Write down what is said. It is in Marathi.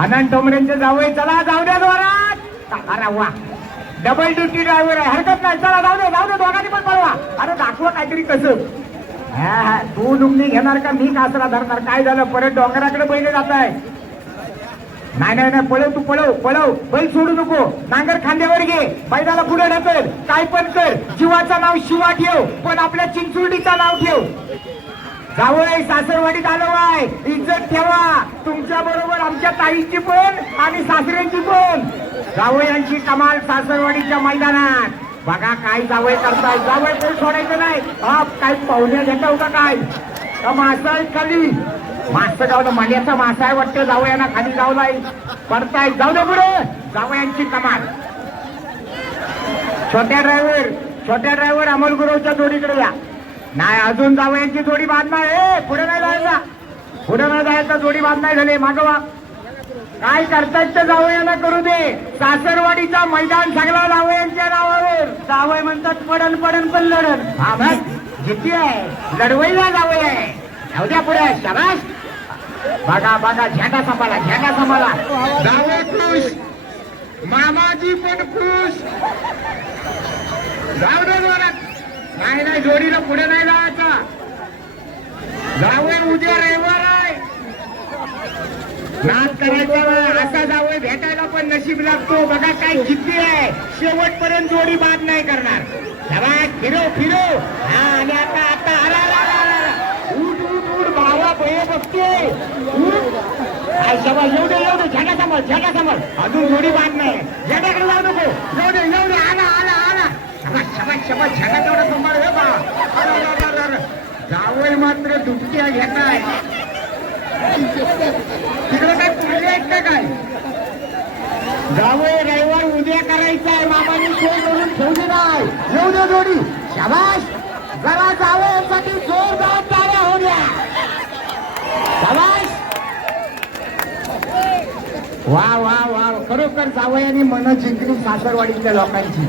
आनंद टोमरेंचे जावई चला जाऊ द्या दोरात अरे वा. डबल ड्युटी ड्रायव्हर आहे. हरकत नाही. चला जाऊ दे जाऊ दे दोघांनी पण पळवा. अरे दाखवा काहीतरी कसं. हा, हा, तू लुंगणी घेणार का? मी कासरा धरणार. काय झालं? परत डोंगराकडे पहिले जात आहे नाही नाही नाही. पळव तू पळव पळव. बैल सोडू नको. नांगर खांद्यावर घे. बैलाला पुढे ढकल. काय पण कर. जीवाचं नाव शिवा ठेव. पण आपल्या चिंचुर्डीचं नाव ठेव. जावय सासरवाडीत आलो. ठेवा. तुमच्या बरोबर आमच्या ताईची पण आणि सासऱ्यांची पण. जावयांची कमाल सासरवाडीच्या मैदानात. बघा काय जावय करताय. जावय कोण सोडायचं नाही. आप काय पाहुण्या घेता का काय? मासा आहे खाली. मासं गावलं मान्याचा मासा आहे वाटतं. जावयांना खाली जावलाय पडताय. जाऊ दे पुढे. जावयांची कमाल. छोट्या ड्रायव्हर छोट्या ड्रायव्हर अमोल गुरुच्या जोडीकडे या. नाही अजून जावयांची जोडी बांधणार आहे. पुढे नाही जायचा. पुढे जायचा जोडी बाद नाही झाले मागवा. काय करतायत ते जावयांना करू दे. सासरवाडीचा मैदान सगळा जावयांच्या नावावर. जावय म्हणतात पडन पडन पण लढन. हा बस आहे लढवईला जावय आहे. जाऊ द्या पुढे शाबास. बघा बघा झेंडा सांभाळा झेंडा सांभाळा. जावय खुश. मामाजी पण खुश. जाऊ दे जोरात. नाही नाही जोडीला पुढे नाही जायचा. जावं उद्या रे नाच करायचा वेळ असा जावं भेटायला पण नशीब लागतो. बघा काय किती आहे. शेवटपर्यंत जोडी बाद नाही करणार. फिरो फिरो. हा आणि आता आता आला उठ उठ उठ भावा बये बघते उठ. शबा येऊ दे येऊ दे. झेंडा समोर झेंडा समोर. अजून जोडी बाद नाही. झेंड्याकडे जाऊ नको. येऊ दे येऊ दे. आला आला आला. शबाश शबाश शबाश झेंडा तेवढा समोर हे बा. जावय मात्र दुपट्या घेताय तिकडे काय पुढे आहेत का काय जावई रविवार उद्या करायचा आहे. मामाने सोय करून ठेवली नाही. येऊ दे जोडी. शाबाश जरा जावयासाठी जोरदार ताऱ्या होऊ द्या शबाश वा वा वा. खरोखर जावयाने मन जिंकली सासरवाडीतल्या लोकांची.